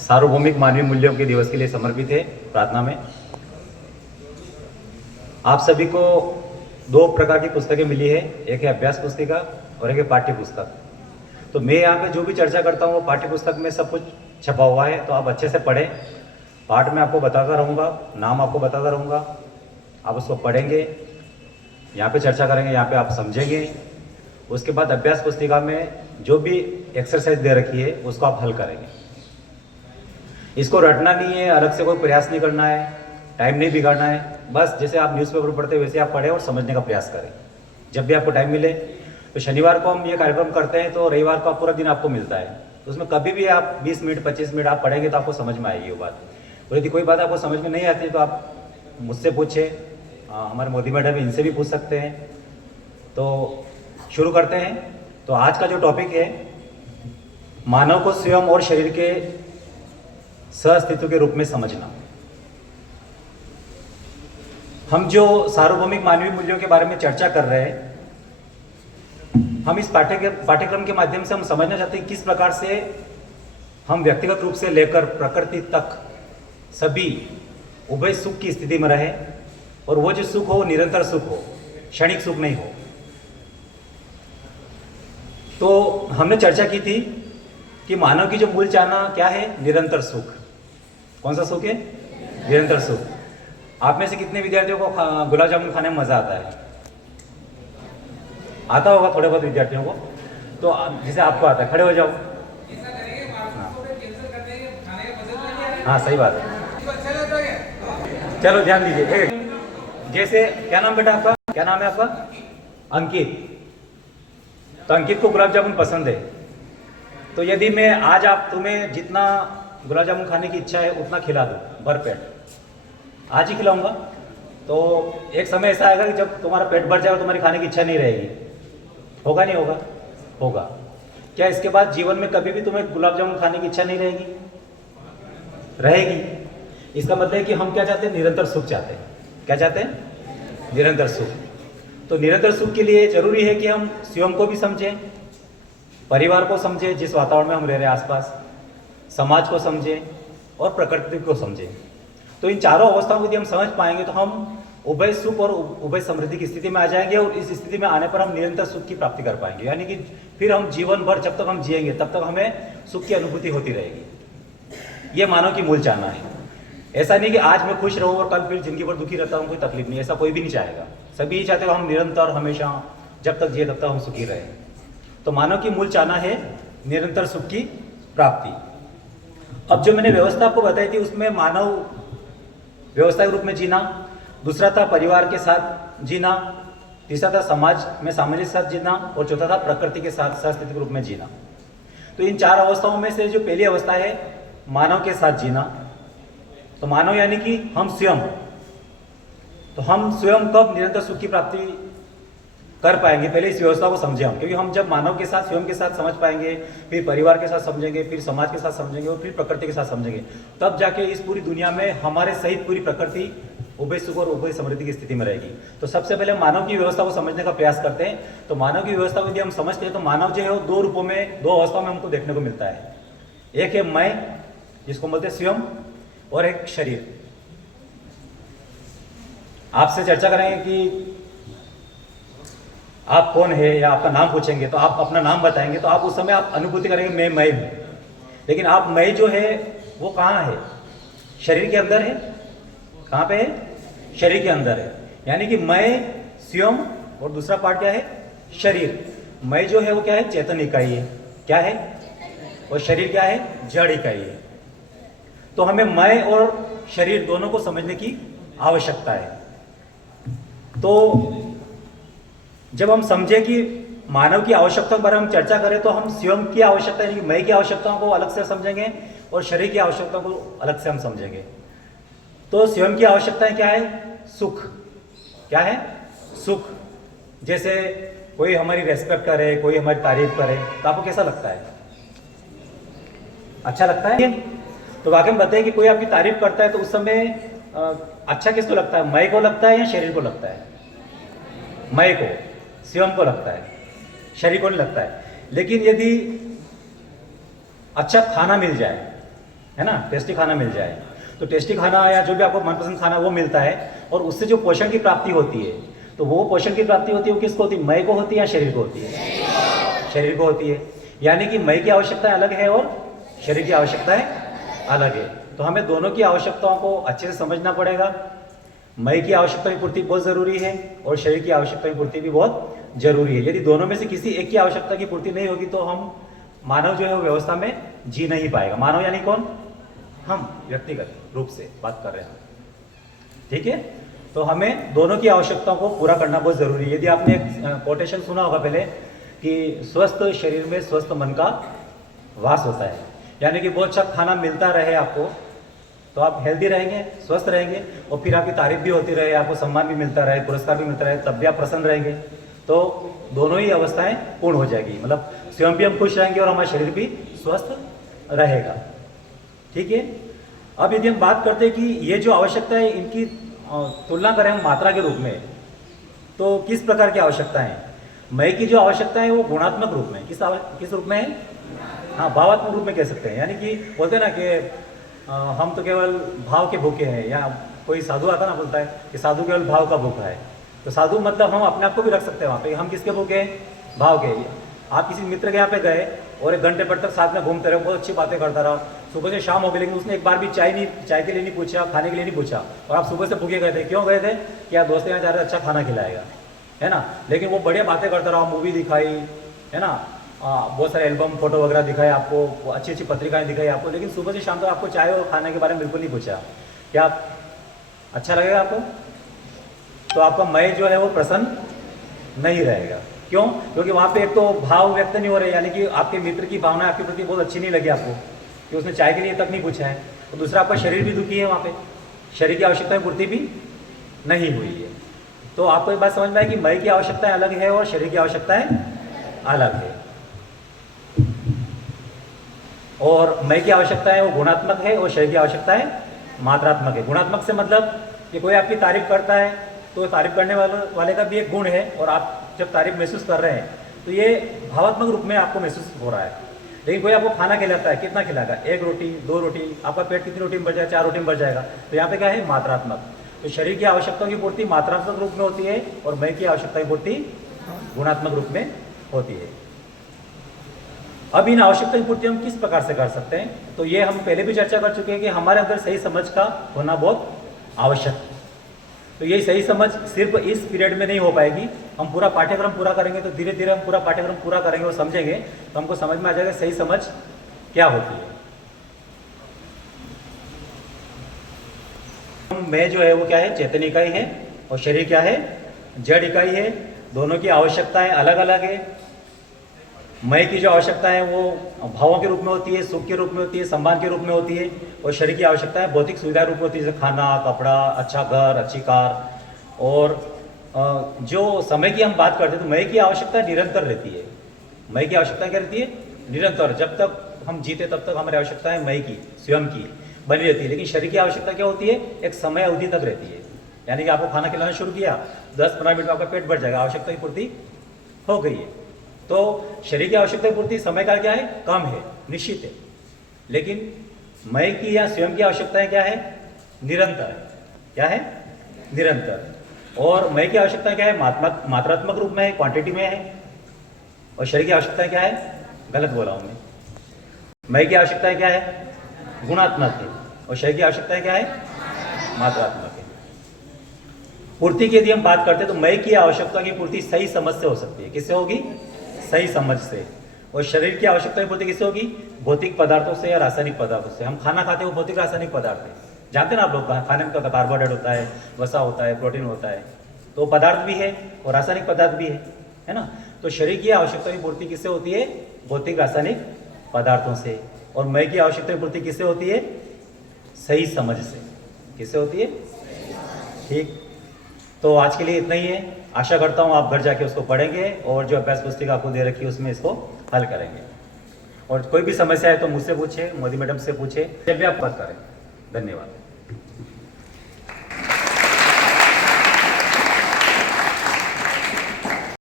सार्वभौमिक मानवीय मूल्यों के दिवस के लिए समर्पित है प्रार्थना में। आप सभी को दो प्रकार की पुस्तकें मिली है, एक है अभ्यास पुस्तिका और एक है पाठ्य पुस्तक। तो मैं यहाँ पे जो भी चर्चा करता हूँ वो पाठ्य पुस्तक में सब कुछ छपा हुआ है, तो आप अच्छे से पढ़ें। पाठ में आपको बताता रहूँगा, नाम आपको बताता रहूँगा, आप उसको पढ़ेंगे, यहाँ पे चर्चा करेंगे, यहाँ पे आप समझेंगे। उसके बाद अभ्यास पुस्तिका में जो भी एक्सरसाइज दे रखी है उसको आप हल करेंगे। इसको रटना नहीं है, अलग से कोई प्रयास नहीं करना है, टाइम नहीं बिगाड़ना है। बस जैसे आप न्यूज़पेपर पढ़ते हैं वैसे आप पढ़ें और समझने का प्रयास करें। जब भी आपको टाइम मिले, तो शनिवार को हम ये कार्यक्रम करते हैं तो रविवार को पूरा दिन आपको मिलता है, तो उसमें कभी भी आप 20 मिनट 25 मिनट आप पढ़ेंगे तो आपको समझ में आएगी वो बात। और यदि कोई बात आपको समझ में नहीं आती तो आप मुझसे पूछे, हमारे मोदी मैडम इनसे भी पूछ सकते हैं। तो शुरू करते हैं। तो आज का जो टॉपिक है, मानव को स्वयं और शरीर के सहअस्तित्व के रूप में समझना। हम जो सार्वभौमिक मानवीय मूल्यों के बारे में चर्चा कर रहे हैं, हम इस पाठ्यक्रम के माध्यम से हम समझना चाहते हैं किस प्रकार से हम व्यक्तिगत रूप से लेकर प्रकृति तक सभी उभय सुख की स्थिति में रहे, और वो जो सुख हो निरंतर सुख हो, क्षणिक सुख नहीं हो। तो हमने चर्चा की थी कि मानव की जो मूल चाहना क्या है, निरंतर सुख। कौन सा सुख है? निरंतर सुख। आप में से कितने विद्यार्थियों को गुलाब जामुन खाने में मजा आता है? आता होगा थोड़े बहुत विद्यार्थियों को। तो जैसे आपको आता है, खड़े हो जाओ। हाँ सही बात है, चलो ध्यान दीजिए। जैसे क्या नाम बेटा आपका, क्या नाम है आपका? अंकित। तो अंकित को गुलाब जामुन पसंद है, तो यदि मैं आज तुम्हें जितना गुलाब जामुन खाने की इच्छा है उतना खिला दूँ भर पेट, आज ही खिलाऊंगा, तो एक समय ऐसा आएगा कि जब तुम्हारा पेट भर जाएगा, तुम्हारी खाने की इच्छा नहीं रहेगी। होगा नहीं होगा? होगा। क्या इसके बाद जीवन में कभी भी तुम्हें गुलाब जामुन खाने की इच्छा नहीं रहेगी? रहेगी। इसका मतलब है कि हम क्या चाहते हैं? निरंतर सुख चाहते हैं। क्या चाहते हैं? निरंतर सुख। तो निरंतर सुख के लिए जरूरी है कि हम स्वयं को भी समझें, परिवार को समझें जिस वातावरण में हम रह रहे हैं आसपास, समाज को समझें और प्रकृति को समझें। तो इन चारों अवस्थाओं को यदि हम समझ पाएंगे तो हम उभय सुख और उभय समृद्धि की स्थिति में आ जाएंगे, और इस स्थिति में आने पर हम निरंतर सुख की प्राप्ति कर पाएंगे। यानी कि फिर हम जीवन भर जब तक हम जिएंगे तब तक हमें सुख की अनुभूति होती रहेगी। ये मानव की मूल चाहना है। ऐसा नहीं कि आज मैं खुश रहूं और कल फिर जिंदगी भर दुखी रहता हूं, कोई तकलीफ नहीं। ऐसा कोई भी नहीं चाहेगा। सभी ये चाहते हैं हम निरंतर हमेशा जब तक जिए तब तक हम सुखी रहे। तो मानव की मूल चाहना है निरंतर सुख की प्राप्ति। अब जो मैंने व्यवस्था आपको बताई थी उसमें मानव व्यवस्था के रूप में जीना, दूसरा था परिवार के साथ जीना, तीसरा था समाज में सामाजिक साथ जीना, और चौथा था प्रकृति के साथ सहअस्तित्व के रूप में जीना। तो इन चार अवस्थाओं में से जो पहली अवस्था है मानव के साथ जीना, तो मानव यानी कि हम स्वयं। तो हम स्वयं कब निरंतर सुख की प्राप्ति कर पाएंगे? पहले इस व्यवस्था को समझे हम, क्योंकि हम जब मानव के साथ स्वयं के साथ समझ पाएंगे, फिर परिवार के साथ समझेंगे, फिर समाज के साथ समझेंगे और फिर प्रकृति के साथ समझेंगे, तब जाके इस पूरी दुनिया में हमारे सहित पूरी प्रकृति उभय सुख और उभय समृद्धि की स्थिति में रहेगी। तो सबसे पहले मानव की व्यवस्था को समझने का प्रयास करते हैं। तो मानव की व्यवस्था को यदि हम समझते हैं तो मानव जो है वो दो रूपों में, दो अवस्थाओं में हमको देखने को मिलता है। एक है मैं, जिसको बोलते हैं स्वयं, और एक शरीर। आपसे चर्चा करेंगे कि आप कौन है, या आपका नाम पूछेंगे तो आप अपना नाम बताएंगे, तो आप उस समय आप अनुभूति करेंगे मैं हूं। लेकिन आप मैं जो है वो कहाँ है? शरीर के अंदर है। कहाँ पे है? शरीर के अंदर है। यानी कि मैं स्वयं और दूसरा पार्ट क्या है? शरीर। मैं जो है वो क्या है? चेतन इकाई है। क्या है? और शरीर क्या है? जड़ इकाई है। तो हमें मैं और शरीर दोनों को समझने की आवश्यकता है। तो जब हम समझे कि मानव की आवश्यकताओं के बारे में हम चर्चा करें तो हम स्वयं की आवश्यकता यानी कि मैं की आवश्यकताओं को अलग से समझेंगे और शरीर की आवश्यकताओं को अलग से हम समझेंगे। तो स्वयं की आवश्यकताएं क्या है? सुख। क्या है? सुख। जैसे कोई हमारी रेस्पेक्ट करे, कोई हमारी तारीफ करे, तो आपको कैसा लगता है? अच्छा लगता है? तो वाकई में बताइए कि कोई आपकी तारीफ करता है तो उस समय अच्छा किसको लगता है? मैं को लगता है या शरीर को लगता है? मैं को, स्वयं को लगता है, शरीर को नहीं लगता है। लेकिन यदि अच्छा खाना मिल जाए, है ना, टेस्टी खाना मिल जाए। तो टेस्टी खाना या जो भी आपको मनपसंद खाना वो मिलता है, और उससे जो पोषण की प्राप्ति होती है, तो वो पोषण की प्राप्ति होती है वो किसको होती है? मय को होती है या शरीर को होती है? शरीर को होती है। यानी कि मय की आवश्यकता अलग है और शरीर की आवश्यकताएं अलग है। तो हमें दोनों की आवश्यकताओं को अच्छे से समझना पड़ेगा। मय की आवश्यकता की पूर्ति बहुत जरूरी है और शरीर की आवश्यकता की पूर्ति भी बहुत जरूरी है। यदि दोनों में से किसी एक की आवश्यकता की पूर्ति नहीं होगी तो हम मानव जो है वो व्यवस्था में जी नहीं पाएगा। मानव यानी कौन? हम व्यक्तिगत रूप से बात कर रहे हैं, ठीक है। तो हमें दोनों की आवश्यकताओं को पूरा करना बहुत जरूरी है। यदि आपने एक कोटेशन सुना होगा पहले कि स्वस्थ शरीर में स्वस्थ मन का वास होता है, यानी कि बहुत अच्छा खाना मिलता रहे आपको तो आप हेल्दी रहेंगे, स्वस्थ रहेंगे, और फिर आपकी तारीफ भी होती रहे, आपको सम्मान भी मिलता रहे, पुरस्कार भी मिलता रहे, तब भी आप प्रसन्न रहेंगे। तो दोनों ही अवस्थाएं पूर्ण हो जाएगी, मतलब स्वयं भी हम खुश रहेंगे और हमारा शरीर भी स्वस्थ रहेगा, ठीक है। अब यदि हम बात करते हैं कि ये जो आवश्यकता है इनकी तुलना करें हम मात्रा के रूप में, तो किस प्रकार की आवश्यकता है? मय की जो आवश्यकता है वो गुणात्मक रूप में, किस रूप में है? हाँ, भावात्मक रूप में कह सकते हैं। यानी कि बोलते हैं ना कि हम तो केवल भाव के भूखे हैं, या कोई साधु आता ना बोलता है कि साधु केवल भाव का भूखा है। तो साधु मतलब हम अपने आप को भी रख सकते हैं वहाँ पे। हम किसके भूखे हैं? भाव के। आप किसी मित्र के यहाँ पे गए और 1 घंटे भर तक साथ में घूमते रहे, बहुत अच्छी बातें करता रहा, सुबह से शाम हो गई, लेकिन उसने एक बार भी चाय के लिए नहीं पूछा, खाने के लिए नहीं पूछा, और आप सुबह से भूखे गए थे। क्यों गए थे? कि आप दोस्त यहाँ जा रहे अच्छा खाना खिलाएगा, है ना। लेकिन वो बढ़िया बातें करता रहा, मूवी दिखाई, है ना, बहुत सारे एल्बम फोटो वगैरह दिखाए आपको, अच्छी अच्छी पत्रिकाएं दिखाई आपको, लेकिन सुबह से शाम तक आपको चाय और खाने के बारे में बिल्कुल नहीं पूछा। क्या आप अच्छा लगेगा आपको? तो आपका मय जो है वो प्रसन्न नहीं रहेगा। क्यों? क्योंकि वहाँ पे एक तो भाव व्यक्त नहीं हो रहे, यानी कि आपके मित्र की भावना आपके प्रति बहुत अच्छी नहीं लगी आपको कि उसने चाय के लिए तक नहीं पूछा है। और दूसरा आपका शरीर भी दुखी है, वहाँ पे शरीर की आवश्यकता की पूर्ति भी नहीं हुई है। तो आपको एक बात समझ में आए कि मय की आवश्यकताएं अलग है और शरीर की आवश्यकताएं अलग है। और मय की आवश्यकता है वो गुणात्मक है और शरीर की आवश्यकता है मात्रात्मक है। गुणात्मक से मतलब कि कोई आपकी तारीफ करता है तो तारीफ करने वाले का भी एक गुण है, और आप जब तारीफ महसूस कर रहे हैं तो ये भावात्मक रूप में आपको महसूस हो रहा है। लेकिन कोई आपको खाना खिलाता है, कितना खिलाएगा? 1 रोटी 2 रोटी, आपका पेट कितनी रोटी में भर जाएगा? 4 रोटी में भर जाएगा। तो यहाँ पे क्या है? मात्रात्मक। तो शरीर की आवश्यकताओं की पूर्ति मात्रात्मक रूप में होती है और मय की आवश्यकता की पूर्ति गुणात्मक रूप में होती है। अब इन आवश्यकता की पूर्ति हम किस प्रकार से कर सकते हैं? तो ये हम पहले भी चर्चा कर चुके हैं कि हमारे अंदर सही समझ का होना बहुत आवश्यक है। तो ये सही समझ सिर्फ इस पीरियड में नहीं हो पाएगी, हम पूरा पाठ्यक्रम पूरा करेंगे तो धीरे धीरे हम पूरा पाठ्यक्रम पूरा करेंगे और समझेंगे तो हमको समझ में आ जाएगा सही समझ क्या होती है। मैं जो है वो क्या है? चेतन इकाई है और शरीर क्या है? जड़ इकाई है। दोनों की आवश्यकताएं अलग अलग है। मय की जो आवश्यकता है वो भावों के रूप में होती है, सुख के रूप में होती है, सम्मान के रूप में होती है, और शरीर की आवश्यकता है भौतिक सुविधा रूप में होती है, जैसे खाना, कपड़ा, अच्छा घर, अच्छी कार। और जो समय की हम बात करते हैं तो मय की आवश्यकता निरंतर रहती है। मय की आवश्यकता क्या रहती है? निरंतर। जब तक हम जीते तब तक हमारी आवश्यकता है मय की, स्वयं की बनी रहती है। लेकिन शरीर की आवश्यकता क्या होती है? एक समय अवधि तक रहती है। यानी कि आपको खाना खिलाना शुरू किया, 10-15 मिनट में आपका पेट भर जाएगा, आवश्यकता की पूर्ति हो गई है। तो शरीर की आवश्यकता की पूर्ति समय का क्या है? कम है, निश्चित है। लेकिन मय की या स्वयं की आवश्यकताएं क्या है? निरंतर है। क्या है? निरंतर। और मय की आवश्यकता क्या है? मात्रात्मक रूप में है, क्वांटिटी में है। और शरीर की आवश्यकता क्या है? गलत बोला हूं मैं। मय की आवश्यकता क्या है? गुणात्मक है, और शरीर की आवश्यकता क्या है? मात्रात्मक है। पूर्ति की यदि हम बात करते हैं तो मय की आवश्यकता की पूर्ति सही समझ से हो सकती है। किससे होगी? सही समझ से। और शरीर की आवश्यकता की पूर्ति किससे होगी? भौतिक पदार्थों से या रासायनिक पदार्थों से। हम खाना खाते हैं वो भौतिक रासायनिक पदार्थ है, जानते हैं ना आप लोग। खाने में कार्बोहाइड्रेट होता है, वसा होता है, प्रोटीन होता है, तो पदार्थ भी है और रासायनिक पदार्थ भी है ना। तो शरीर की आवश्यकता की पूर्ति किससे होती है? भौतिक रासायनिक पदार्थों से। और मय की आवश्यकता की पूर्ति किससे होती है? सही समझ से। किससे होती है? ठीक। तो आज के लिए इतना ही है। आशा करता हूँ आप घर जाके उसको पढ़ेंगे और जो अभ्यास पुस्तिका आपको दे रखी है उसमें इसको हल करेंगे। और कोई भी समस्या है तो मुझसे पूछे, मोदी मैडम से पूछे, जब भी आप बात करें। धन्यवाद।